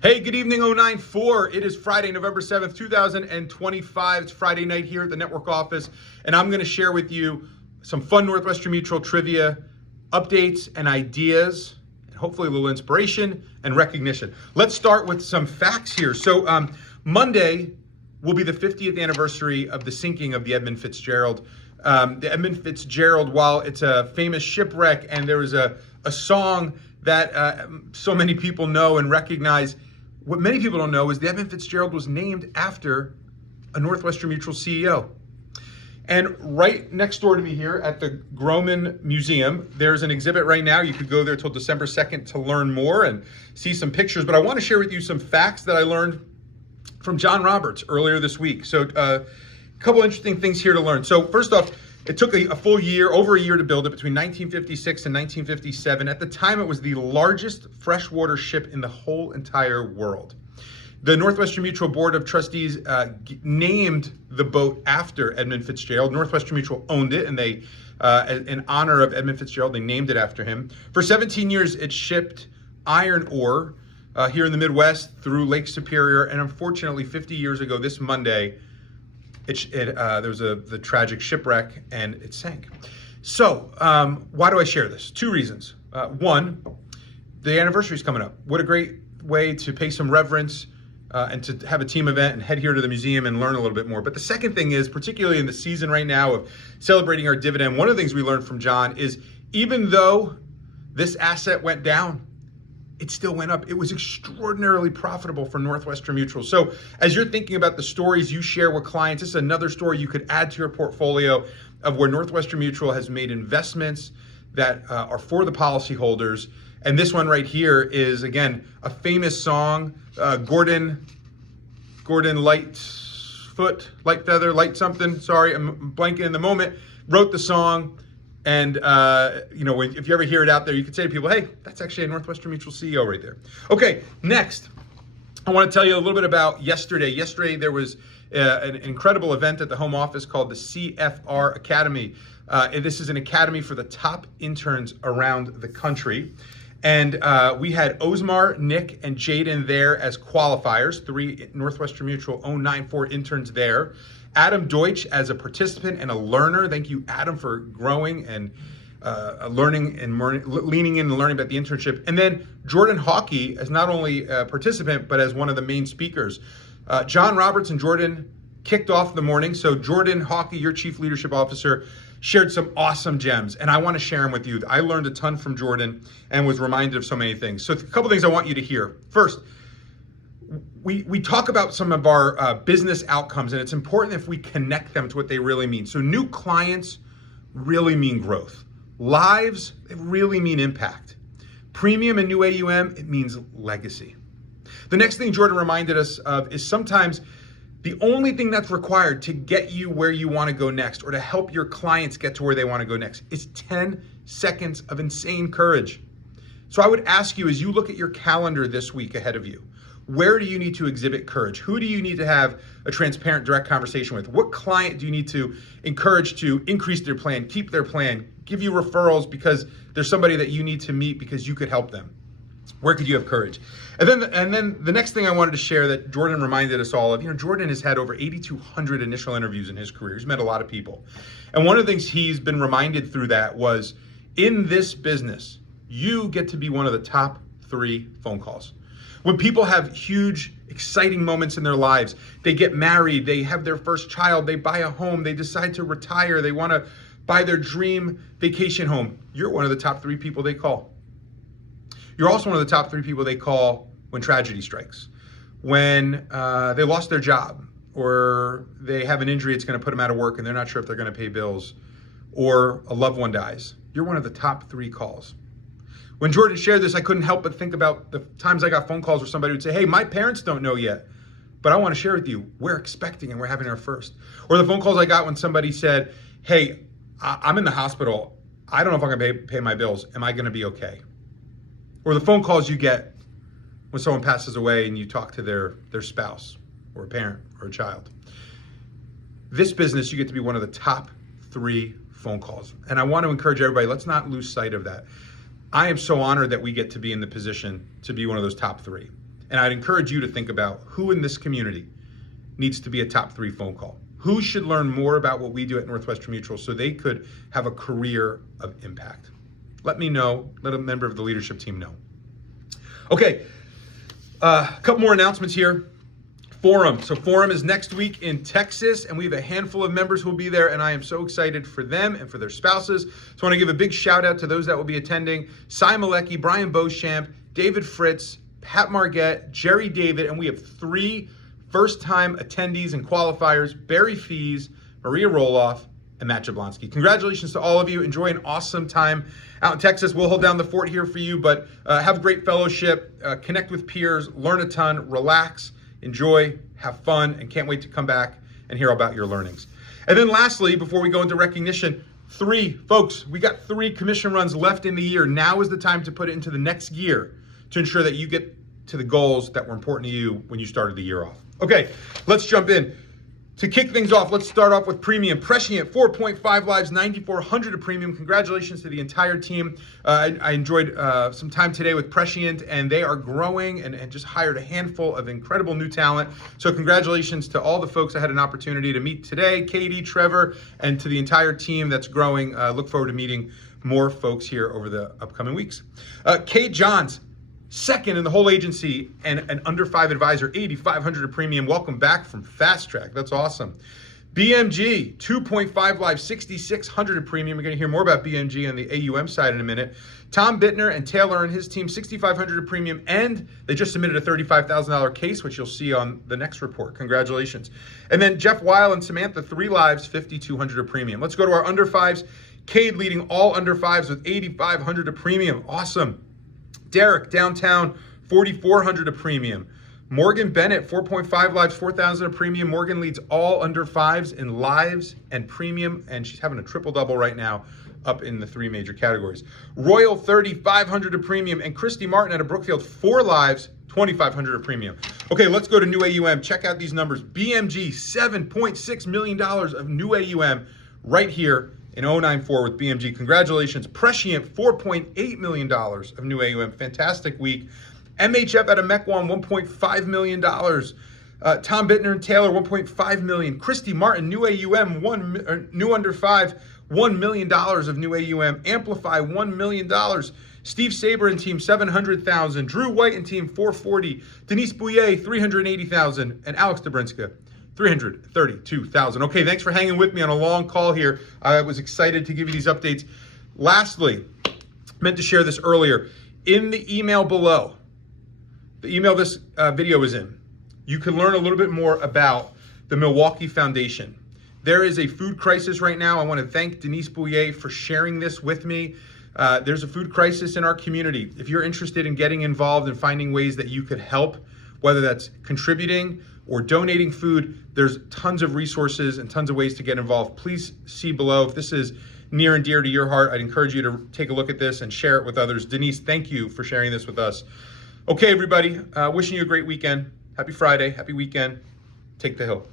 Hey, good evening, 094. It is Friday, November 7th, 2025. It's Friday night here at the network office, and I'm going to share with you some fun Northwestern Mutual trivia, updates, and ideas, and hopefully a little inspiration and recognition. Let's start with some facts here. So Monday will be the 50th anniversary of the sinking of the Edmund Fitzgerald. The Edmund Fitzgerald, while it's a famous shipwreck and there was a song that so many people know and recognize, what many people don't know is the Edmund Fitzgerald was named after a Northwestern Mutual CEO. And right next door to me here at the Groman Museum, there's an exhibit right now. You could go there till December 2nd to learn more and see some pictures. But I want to share with you some facts that I learned from John Roberts earlier this week. So a couple interesting things here to learn. So first off, it took a full year, over a year to build it between 1956 and 1957. At the time, it was the largest freshwater ship in the whole entire world. The Northwestern Mutual Board of Trustees named the boat after Edmund Fitzgerald. Northwestern Mutual owned it, and they, in honor of Edmund Fitzgerald, they named it after him. For 17 years, it shipped iron ore here in the Midwest through Lake Superior, and unfortunately, 50 years ago this Monday, there was the tragic shipwreck and it sank. So why do I share this? Two reasons. One, the anniversary is coming up. What a great way to pay some reverence and to have a team event and head here to the museum and learn a little bit more. But the second thing is, particularly in the season right now of celebrating our dividend, one of the things we learned from John is even though this asset went down, it still went up. It was extraordinarily profitable for Northwestern Mutual. So as you're thinking about the stories you share with clients, this is another story you could add to your portfolio of where Northwestern Mutual has made investments that are for the policyholders. And this one right here is, again, a famous song. Gordon Lightfoot, Lightfeather, Light something, sorry, I'm blanking in the moment, wrote the song. And, if you ever hear it out there, you could say to people, hey, that's actually a Northwestern Mutual CEO right there. Okay, next, I want to tell you a little bit about yesterday. Yesterday, there was an incredible event at the home office called the CFR Academy. This is an academy for the top interns around the country. And we had Osmar, Nick, and Jaden there as qualifiers, 3 Northwestern Mutual 094 interns there. Adam Deutsch as a participant and a learner. Thank you, Adam, for growing and learning and leaning in and learning about the internship. And then Jordan Hawkey as not only a participant, but as one of the main speakers. John Roberts and Jordan kicked off the morning. So Jordan Hawkey, your Chief Leadership Officer, shared some awesome gems, and I want to share them with you. I learned a ton from Jordan and was reminded of so many things. So a couple things I want you to hear. First, we talk about some of our business outcomes, and it's important if we connect them to what they really mean. So new clients really mean growth. Lives, they really mean impact. Premium and new AUM, it means legacy. The next thing Jordan reminded us of is sometimes the only thing that's required to get you where you want to go next or to help your clients get to where they want to go next is 10 seconds of insane courage. So I would ask you, as you look at your calendar this week ahead of you, where do you need to exhibit courage? Who do you need to have a transparent, direct conversation with? What client do you need to encourage to increase their plan, keep their plan, give you referrals because there's somebody that you need to meet because you could help them? Where could you have courage? And then the next thing I wanted to share that Jordan reminded us all of, Jordan has had over 8,200 initial interviews in his career. He's met a lot of people. And one of the things he's been reminded through that was, in this business, you get to be one of the top 3 phone calls. When people have huge, exciting moments in their lives, they get married, they have their first child, they buy a home, they decide to retire, they want to buy their dream vacation home, you're one of the top 3 people they call. You're also one of the top 3 people they call when tragedy strikes. When they lost their job, or they have an injury that's going to put them out of work and they're not sure if they're going to pay bills, or a loved one dies, you're one of the top 3 calls. When Jordan shared this, I couldn't help but think about the times I got phone calls where somebody would say, hey, my parents don't know yet, but I want to share with you, we're expecting and we're having our first. Or the phone calls I got when somebody said, hey, I'm in the hospital. I don't know if I'm going to pay my bills. Am I going to be okay? Or the phone calls you get when someone passes away and you talk to their spouse or a parent or a child. This business, you get to be one of the top 3 phone calls. And I want to encourage everybody, let's not lose sight of that. I am so honored that we get to be in the position to be one of those top 3. And I'd encourage you to think about who in this community needs to be a top 3 phone call. Who should learn more about what we do at Northwestern Mutual so they could have a career of impact? Let me know. Let a member of the leadership team know. Okay, a couple more announcements here. Forum. So Forum is next week in Texas, and we have a handful of members who will be there, and I am so excited for them and for their spouses. So I want to give a big shout out to those that will be attending. Cy Malecki, Brian Beauchamp, David Fritz, Pat Margette, Jerry David, and we have 3 first-time attendees and qualifiers, Barry Fees, Maria Roloff, and Matt Jablonski. Congratulations to all of you. Enjoy an awesome time out in Texas. We'll hold down the fort here for you, but have a great fellowship, connect with peers, learn a ton, relax, enjoy, have fun, and can't wait to come back and hear about your learnings. And then lastly, before we go into recognition, 3, folks, we got 3 commission runs left in the year. Now is the time to put it into the next gear to ensure that you get to the goals that were important to you when you started the year off. Okay, let's jump in. To kick things off, let's start off with premium. Prescient, 4.5 lives, 9,400 of premium. Congratulations to the entire team. I enjoyed some time today with Prescient, and they are growing and just hired a handful of incredible new talent. So congratulations to all the folks I had an opportunity to meet today, Katie, Trevor, and to the entire team that's growing. Look forward to meeting more folks here over the upcoming weeks. Kate Johns, second in the whole agency and an under 5 advisor, 8,500 of premium. Welcome back from Fast Track. That's awesome. BMG, 2.5 live, 6,600 of premium. We're going to hear more about BMG on the AUM side in a minute. Tom Bittner and Taylor and his team, 6,500 of premium, and they just submitted a $35,000 case, which you'll see on the next report. Congratulations. And then Jeff Weil and Samantha, 3 lives, 5,200 of premium. Let's go to our under 5s. Cade leading all under 5s with 8,500 of premium. Awesome. Derek, downtown, 4,400 of premium. Morgan Bennett, 4.5 lives, 4,000 of premium. Morgan leads all under 5s in lives and premium, and she's having a triple-double right now up in the 3 major categories. Royal, 3,500 of premium, and Christy Martin out of Brookfield, 4 lives, 2,500 of premium. Okay, let's go to new AUM. Check out these numbers. BMG, $7.6 million of new AUM right here in 094 with BMG. Congratulations. Prescient, $4.8 million of new AUM. Fantastic week. MHF out of Mequon, $1.5 million. Tom Bittner and Taylor, $1.5 million. Christy Martin, new AUM, new under 5, $1 million of new AUM. Amplify, $1 million. Steve Saber and team, $700,000. Drew White and team, $440,000. Denise Bouillet, $380,000. And Alex Dobrinska, $332,000. Okay, thanks for hanging with me on a long call here. I was excited to give you these updates. Lastly, meant to share this earlier. In the email below, the email this video is in, you can learn a little bit more about the Milwaukee Foundation. There is a food crisis right now. I want to thank Denise Bouillet for sharing this with me. There's a food crisis in our community. If you're interested in getting involved and finding ways that you could help, whether that's contributing or donating food, there's tons of resources and tons of ways to get involved. Please see below. If this is near and dear to your heart, I'd encourage you to take a look at this and share it with others. Denise, thank you for sharing this with us. Okay, everybody, wishing you a great weekend. Happy Friday, happy weekend. Take the hill.